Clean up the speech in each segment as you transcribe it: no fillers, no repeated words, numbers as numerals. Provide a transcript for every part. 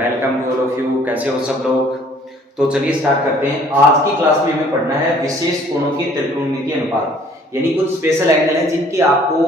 Welcome to all of you. कैसे हो सब लोग? तो चलिए स्टार्ट करते हैं। आज की क्लास में हमें पढ़ना है विशेष कोणों के त्रिकोणमितीय अनुपात, यानी कुछ स्पेशल एंगल हैं जिनकी आपको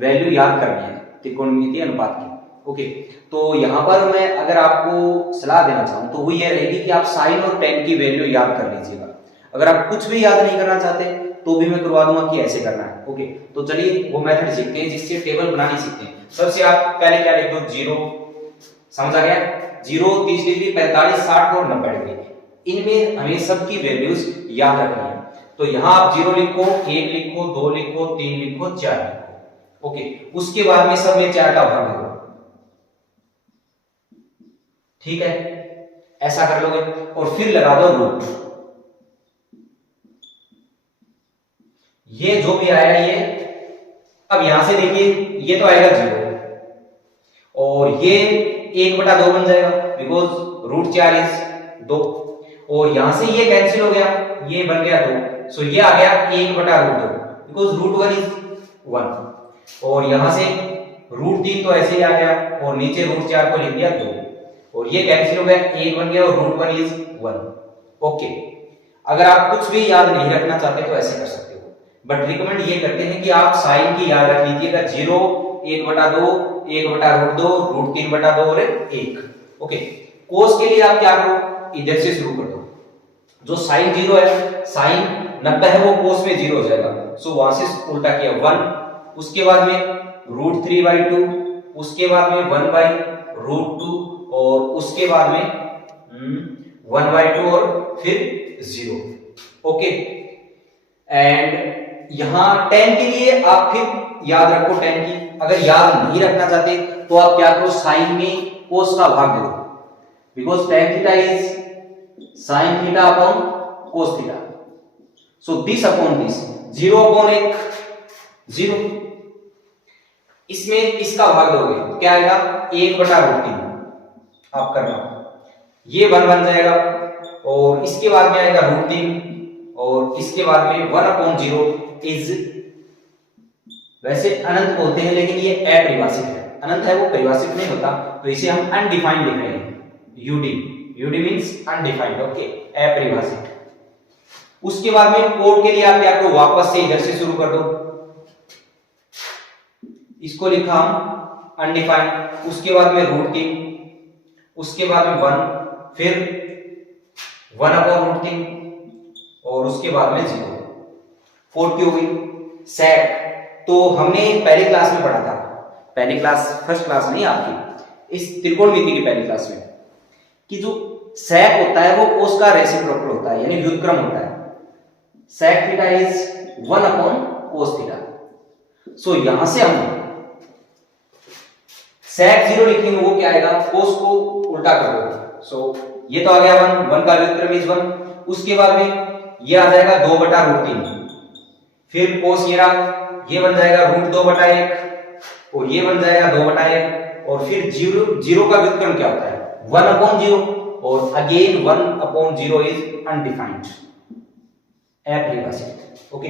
वैल्यू याद करनी है त्रिकोणमितीय अनुपात की। ओके, तो यहाँ पर मैं अगर आपको सलाह देना चाहूँ तो वो ये रहेगी कि आप साइन और टेन की वैल्यू याद कर लीजिएगा। अगर आप कुछ भी याद नहीं करना चाहते तो भी मैं करवा दूंगा कि ऐसे करना है। ओके, तो चलिए वो मेथड सीखते हैं जिससे टेबल बनानी सीखते हैं। सबसे आप पहले क्या लिख दो, जीरो। समझ आ गया? 0, 30 डिग्री, 45, 60 और 90 डिग्री, इनमें हमें सबकी वैल्यूज याद रखनी है। तो यहां आप 0 लिखो, 1 लिखो, 2 लिखो, 3 लिखो, 4 लिखो। ओके, उसके बाद में सब में 4 का भाग दे दो। ठीक है, ऐसा कर लोगे और फिर लगा दो रूट। ये जो भी आया ये, अब यहां से देखिए ये तो आएगा 0 और ये 1/2 बन जाएगा बिकॉज √4 इज 2, और यहां से ये कैंसिल हो गया, ये बन गया 2, सो ये आ गया 1/√2 बिकॉज √1 इज 1, और यहां से √3 तो ऐसे ही आ गया और नीचे √4 को लिख दिया 2, और ये कैंसिल हो गया, 1 बन गया और √1 इज 1। ओके, अगर आप कुछ भी याद नहीं रखना चाहते तो ऐसे कर सकते हो, बट रिकमेंड ये करते हैं कि आप साइन की याद रख लीजिएगा। 0, 1/2, 1/√2, √3/2 और 1। ओके, कोस के लिए आप क्या करो, इधर से शुरू कर दो। जो साइन 0 है, साइन 90 है, वो कोस में 0 हो जाएगा, सो वहां से उल्टा किया 1, उसके बाद में √3/2, उसके बाद में 1/√2 और उसके बाद में 1/2 और फिर 0। ओके, एंड यहां 10 के लिए आप फिर याद रखो 10 की। अगर याद नहीं रखना चाहते तो आप क्या करो, साइन में कोस का भाग दे दो because tan theta is sin theta upon cos theta, so this upon this 0/1 0, इसमें इसका भाग दोगे तो क्या आएगा 1/√3। आप करना, ये 1 बन जाएगा और इसके बाद में आएगा √3 और इसके बाद में 1/0 इज, वैसे अनंत बोलते हैं लेकिन ये अपरिभाषित है। अनंत है वो परिभाषित नहीं होता, तो इसे हम अनडिफाइंड लिख रहे हैं, यूडी मींस अनडिफाइंड। ओके, अपरिभाषित। उसके बाद में कोड के लिए आप क्या करो, वापस से इधर से शुरू कर दो, इसको लिखा हम अनडिफाइंड, उसके बाद में √3, उसके बाद में 1, फिर 1/√3 और उसके बाद में 0, 40 हो गई। सेक तो हमने पहली क्लास में पढ़ा था, पहली क्लास फर्स्ट क्लास नहीं आपकी, इस त्रिकोणमिति की पहली क्लास में, कि जो सेक होता है वो कोस का रेसिप्रोकल होता है, यानी व्युत्क्रम होता है। Sec theta is 1/cos theta. So यहां से हम सेक 0 लिखेंगे, वो क्या आएगा, कोस को उल्टा कर दो, सो ये तो आ गया 1 का व्युत्क्रम इज 1। उसके बाद में ये आ जाएगा 2/√3, फिर कोस ये बन जाएगा √2/1 और ये बन जाएगा 2/1, और फिर 0 का व्युत्क्रम क्या होता है 1/0, और अगेन 1/0 इज अनडिफाइंड, अपरिभाषित। ओके,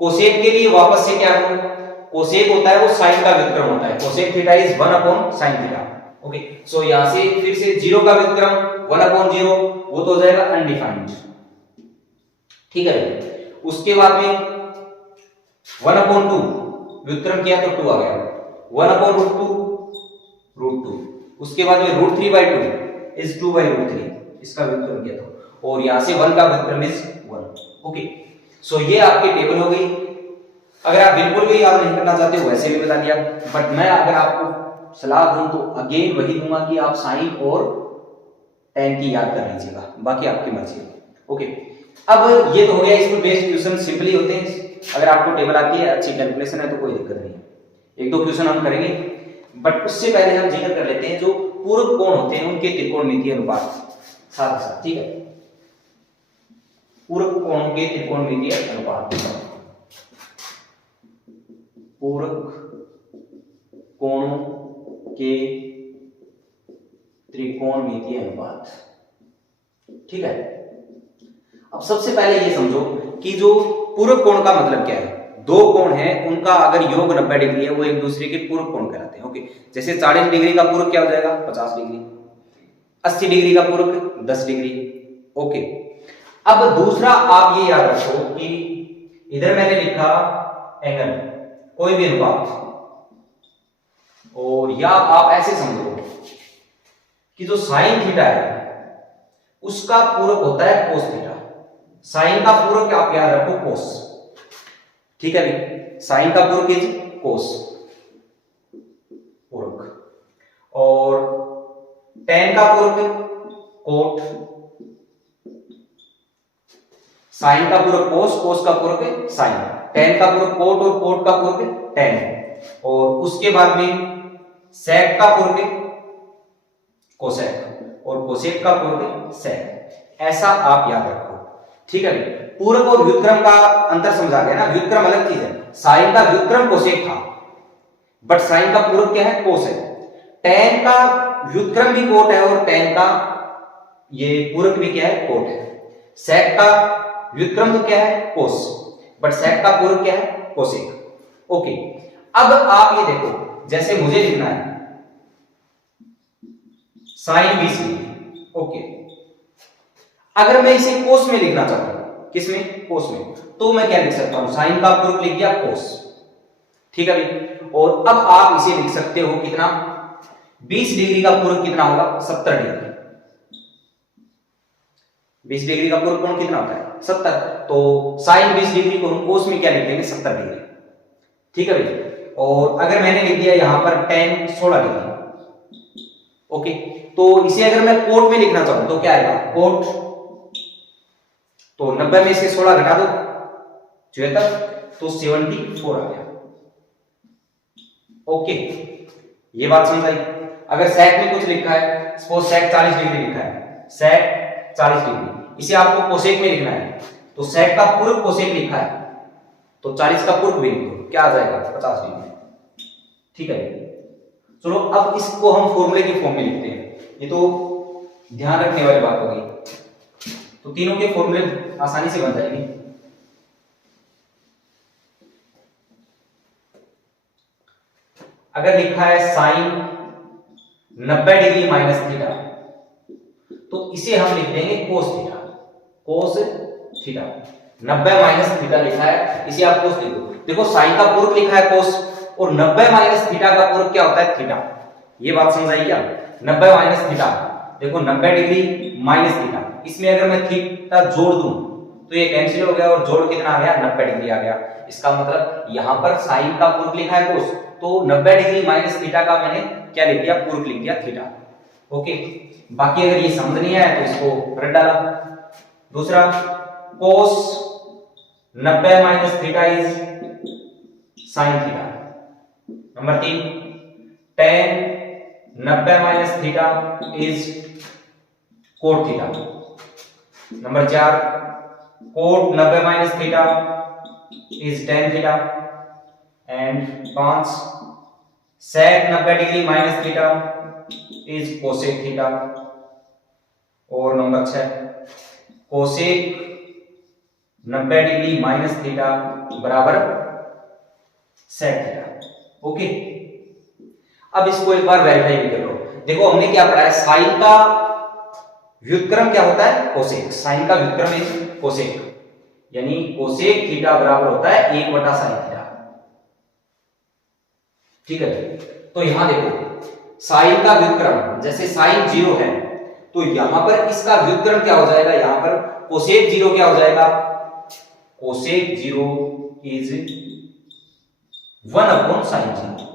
कोसेक के लिए वापस से क्या करूं, कोसेक होता है वो साइन का व्युत्क्रम होता है, cosec theta is 1/sin theta. Okay, so यहां से फिर से 0 का व्युत्क्रम 1/0, वो तो हो जाएगा अनडिफाइंड। ठीक है, उसके बाद में 1/2 व्युत्क्रम किया तो 2 आ गया, 1/√2 √2, उसके बाद में √3/2 इज 2/√3, इसका व्युत्क्रम किया था, और यहां से 1 का व्युत्क्रम इज 1। ओके, सो ये आपकी टेबल हो गई। अगर आप बिल्कुल भी याद नहीं करना चाहते वैसे भी बता दिया, बट मैं अगर आपको सलाह दूं तो अगेन वही दूंगा कि आप साइन और tan की याद कर लीजिएगा, बाकी आपकी मर्जी है। ओके, अब ये तो हो गया, इसमें बेस्ड क्वेश्चन सिंपली होते हैं। अगर आपको टेबल आती है, अच्छी कैलकुलेशन है तो कोई दिक्कत नहीं है, 1-2 क्वेश्चन हम करेंगे, बट उससे पहले हम जिक्र कर लेते हैं जो पूरक कोण होते हैं उनके त्रिकोणमितीय अनुपात साथ साथ। ठीक है, पूरक कोणों के त्रिकोणमितीय अनुपात, पूरक कोणों के त्रिकोणमितीय अनुपात। ठीक है, अब सबसे पहले ये समझो कि जो पूरक कोण का मतलब क्या है। दो कोण है, उनका अगर योग 90 डिग्री है, वो एक दूसरे के पूरक कोण कहलाते हैं। ओके, जैसे 40 डिग्री का पूरक क्या हो जाएगा 50 डिग्री, 80 डिग्री का पूरक 10 डिग्री। ओके, अब दूसरा आप ये याद रखो कि इधर मैंने लिखा एंगल, कोई भी अनुपात, और या आप ऐसे समझो कि जो साइन थीटा है उसका पूरक होता है कोस थीटा। साइन का पूरक आप याद रखो कोस, ठीक है भाई, साइन का पूरक इज कोस पूरक, और टेन का पूरक कोट, साइन का पूरक कोस, कोस का पूरक साइन, टेन का पूरक कोट और कोट का पूरक टेन, और उसके बाद में सेक का पूरक कोसेक और कोसेक का पूरक सेक। ऐसा आप याद रखो, ठीक है। पूरक और व्युत्क्रम का अंतर समझा गया ना, व्युत्क्रम अलग चीज है। साइन का व्युत्क्रम कोसेक था, बट साइन का पूरक क्या है, कोस है। टेन का व्युत्क्रम भी कोट है और टेन का ये पूरक भी क्या है, कोट है। सेक का व्युत्क्रम तो क्या है, कोस, बट सेक का पूरक क्या है, कोसेक। ओके, अब आप ये देखो, जैसे मुझे लिखना है साइन 20 डिग्री, ओके, अगर मैं इसे कोस में लिखना चाहता हूं, किसमें, कोस में, तो मैं क्या लिख सकता हूं, साइन का पूरक लिख दिया कोस, ठीक है भाई। और अब आप इसे लिख सकते हो कितना, 20 डिग्री का पूरक कितना होगा, 70 डिग्री। 20 डिग्री का पूरक कोण कितना होता है, 70, तो साइन 20 डिग्री को हम कोस में क्या लिख देंगे, 70 डिग्री, ठीक है भाई। और अगर मैंने लिख दिया यहां पर tan 16 डिग्री, ओके, तो इसे अगर मैं कोट में लिखना चाहूं तो क्या आएगा, कोट, तो 90 में से 16 घटा दो 74, तो 74 आ गया। ओके, ये बात समझ आई। अगर सेक में कुछ लिखा है, सपोज सेक 40 डिग्री लिखा है, सेक 40 डिग्री, इसे आपको कोसेक में लिखना है, तो सेक का पूरक कोसेक लिखा है, तो 40 का पूरक भी लिख दो, क्या आ जाएगा, 50 डिग्री, ठीक है। चलो अब इसको हम फॉर्मूले की फॉर्म में लिखते हैं, ये तो ध्यान रखने वाली बात होगी, तो तीनों के फॉर्मूले आसानी से बन जाएंगे। अगर लिखा है साइन 90 डिग्री माइनस थीटा, तो इसे हम लिख देंगे cos theta, cos theta. 90 minus theta लिखा है, इसे आप कोस लिख दो। देखो साइन का पूरक लिखा है कोस, और 90 माइनस थीटा का पूरक क्या होता है, थीटा। ये बात समझ आई क्या, 90 माइनस थीटा, देखो 90 डिग्री माइनस थीटा, इसमें अगर मैं थीटा जोड़ दूं तो ये कैंसिल हो गया, और जोड़ कितना आ गया, 90 डिग्री आ गया। इसका मतलब यहां पर साइन का पूरक लिखा है कोस, तो 90 डिग्री माइनस थीटा का मैंने क्या लिख दिया, पूरक लिख दिया, थीटा। ओके, बाकी अगर ये समझ नहीं आया तो इसको रट डाला। दूसरा, cos 90 minus theta is sine theta. Number 3, tan 90 minus theta is cot theta. Number 4, cot 90 minus theta is tan theta. And 5, sec 90 degree minus theta is cosec theta. और number 6, cosec 90 degree minus theta बराबर sec theta. Okay, अब इसको एक बार verify भी कर लो। देखो हमने क्या पढ़ा है, साइन का व्युत्क्रम क्या होता है, कोसेक। साइन का व्युत्क्रम इज कोसेक, यानी कोसेक थीटा बराबर होता है 1/sin थीटा, ठीक है। तो यहां देखो साइन का व्युत्क्रम, जैसे साइन 0 है तो यहां पर इसका व्युत्क्रम क्या हो जाएगा, यहां पर कोसेक 0 क्या हो जाएगा, कोसेक 0 इज 1/sin 0।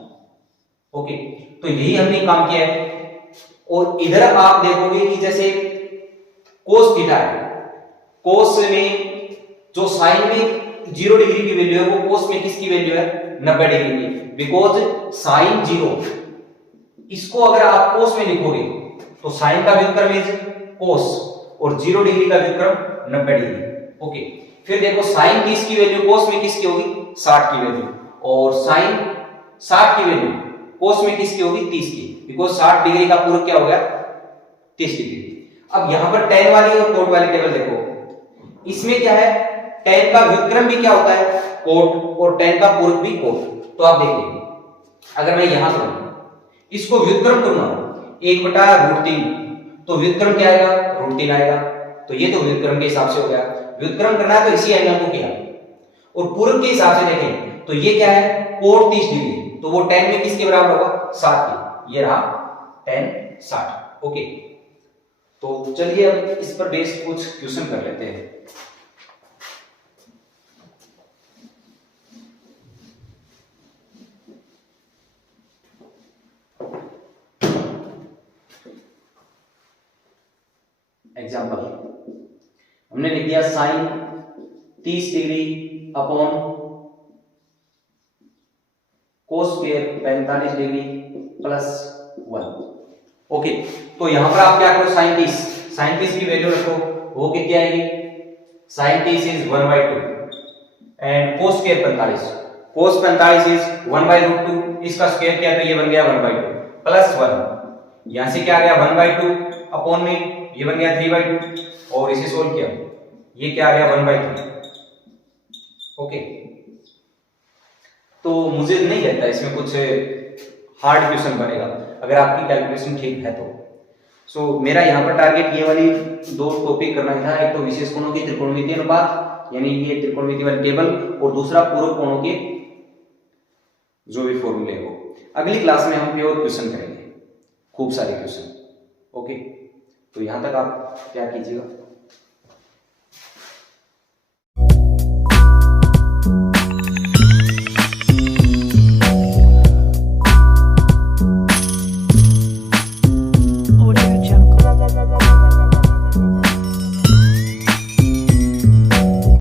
ओके, तो यही हमने काम किया है। और इधर आप देखोगे कि जैसे कोस थीटा है, कोस में जो साइन में 0 डिग्री की वैल्यू है, वो कोस में किसकी वैल्यू है, 90 डिग्री की, बिकॉज साइन 0, इसको अगर आप कोस में लिखोगे तो साइन का व्युत्क्रम इज कोस, और 0 डिग्री का व्युत्क्रम 90 डिग्री। ओके, फिर देखो साइन 30 की वैल्यू कोस में किसकी होगी, 60 की वैल्यू, और साइन 60 की वैल्यू कोस में किसकी होगी, 30 की, बिकॉज 60 डिग्री का पूरक क्या हो गया, 30 डिग्री। अब यहां पर tan वाली और कोट वाली टेबल देखो, इसमें क्या है, tan का व्युत्क्रम भी क्या होता है, कोट, और tan का पूरक भी कोट। तो आप देखिए, अगर मैं यहां करूं, इसको व्युत्क्रम करूंगा 1/√3, तो व्युत्क्रम क्या आएगा, √3 आएगा। तो ये तो व्युत्क्रम के हिसाब से हो गया। व्युत्क्रम करना है तो इसी एंगल को किया। और पूर्व के हिसाब से देखें तो ये क्या है, कोण 30 डिग्री, तो वो tan में किसके बराबर होगा, 60 के। ये रहा tan 60। ओके, तो चलिए अब इस पर बेस्ड कुछ क्वेश्चन कर लेते हैं। एग्जाम्पल हमने लिख दिया sin 30 degree upon cos square 45 degree plus 1। Okay, तो यहां पर आप क्या करो, sin 30 की वैल्यू रखो, वो कितनी आएगी, sin 30 is 1/2 and cos square 45, cos 45 is 1/√2, इसका स्क्वायर किया तो ये बन गया 1/2 प्लस 1, यहां से क्या आ गया 1/2 अपॉन में ये बन गया 3/2 और इसे सोल्व किया, ये क्या आ गया 1/3। ओके, तो मुझे नहीं लगता इसमें कुछ हार्ड क्वेश्चन बनेगा अगर आपकी कैलकुलेशन ठीक है तो। सो मेरा यहाँ पर टारगेट ये वाली दो टॉपिक करना था, एक तो विशेष कोणों की त्रिकोणमितीय अनुपात यानी ये त्रिकोणमिति वाली टेबल, और दूसरा पूरक कोणों के जो भी फॉर्मूले हो। अगली क्लास में हम प्योर क्वेश्चन करेंगे, खूब सारे क्वेश्चन। ओके, तो यहां तक आप क्या कीजिएगा।